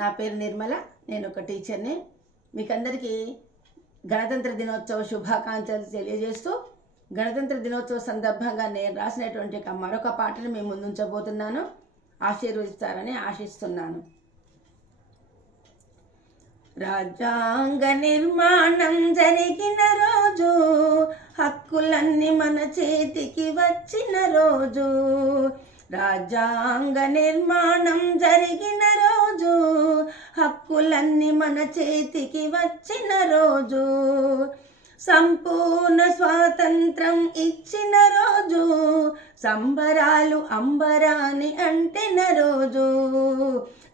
నా పేరు నిర్మల. నేను ఒక టీచర్ని. మీకందరికీ గణతంత్ర దినోత్సవ శుభాకాంక్షలు తెలియజేస్తూ, గణతంత్ర దినోత్సవ సందర్భంగా నేను రాసినటువంటి మరొక పాటను మీ ముందుంచబోతున్నాను. ఆశీర్వదిస్తారని ఆశిస్తున్నాను. రాజ్యాంగ నిర్మాణం జరిగిన రోజు, హక్కులన్నీ మన చేతికి వచ్చిన రోజు. రాజ్యాంగ నిర్మాణం జరిగిన రోజు, హక్కులన్నీ మన చేతికి వచ్చిన రోజు. సంపూర్ణ స్వాతంత్రం ఇచ్చిన రోజు, సంబరాలు అంబరాని అంటిన రోజు.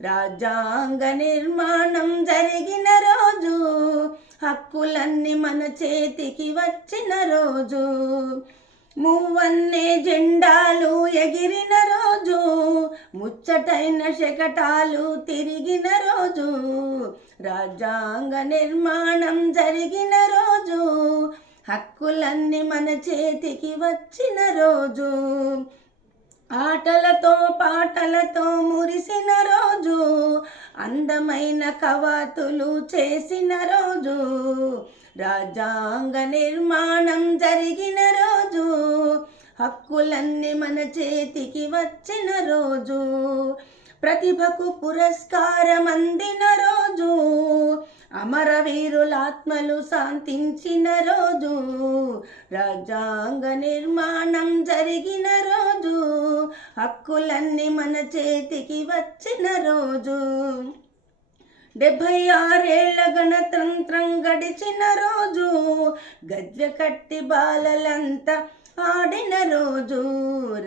రాజ్యాంగ నిర్మాణం జరిగిన రోజు, హక్కులన్నీ మన చేతికి వచ్చిన రోజు. మూవన్నే జెండాలు ఎగిరిన రోజు, ముచ్చటైన శకటాలు తిరిగిన రోజు. రాజ్యాంగ నిర్మాణం జరిగిన రోజు, హక్కులన్నీ మన చేతికి వచ్చిన రోజు. ఆటలతో పాటలతో మురిసిన రోజు, అందమైన కవాతులు చేసిన రోజు. రాజ్యాంగ నిర్మాణం జరిగిన రోజు, హక్కులన్నీ మన చేతికి వచ్చిన రోజు. ప్రతిభకు పురస్కారం అందిన రోజు, అమరవీరులాత్మలు శాంతించిన రోజు. రాజ్యాంగ నిర్మాణం జరిగిన రోజు, హక్కులన్నీ మన చేతికి వచ్చిన రోజు. 76 గణతంత్రం గడిచిన రోజు, గజ్జె కట్టి బాలలంతా ఆడిన రోజు.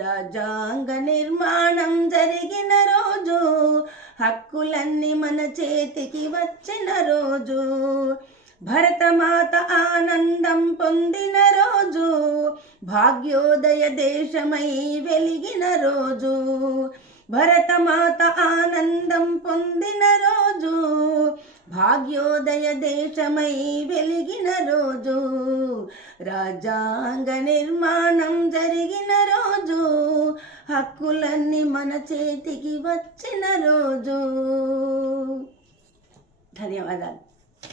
రాజ్యాంగ నిర్మాణం జరిగిన రోజు, హక్కులన్నీ మన చేతికి వచ్చిన రోజు. భరతమాత ఆనందం పొందిన రోజు, భాగ్యోదయ దేశమై వెలిగిన రోజు. భరతమాత ఆనందం పొందిన రోజు, భాగ్యోదయ దేశమై వెలిగిన రోజు. రాజ్యాంగ నిర్మాణం జరిగిన రోజు, హక్కులన్నీ మన చేతికి వచ్చిన రోజు. ధన్యవాదాలు.